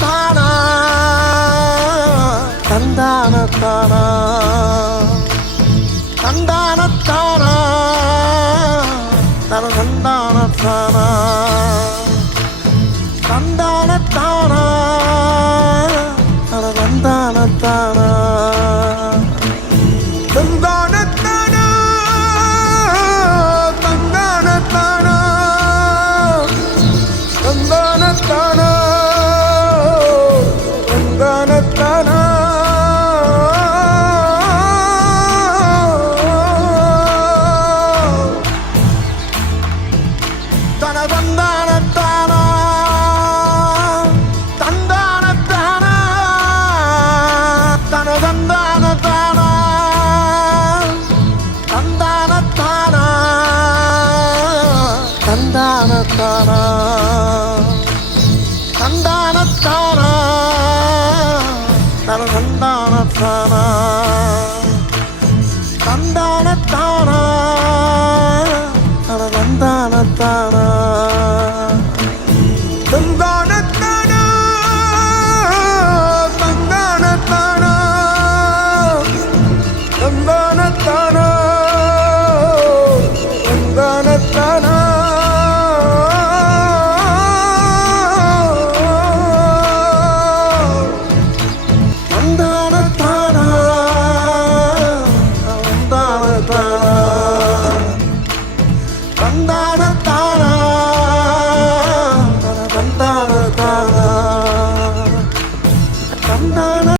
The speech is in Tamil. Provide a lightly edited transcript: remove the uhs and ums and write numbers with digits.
தானா தந்தான தானா தந்தான தானா தன தந்தான தானா தந்தான தானா தன தந்தான தானா தந்தான தானா தந்தான தானா தந்தான தானா தந்தான தானா தன தந்தான தானா தந்தான தானா தன தந்தான தானா தந்தான தானா தந்தான தானா தந்தான தானா தன தந்தான தானா தந்தான தானா தன தந்தான தானா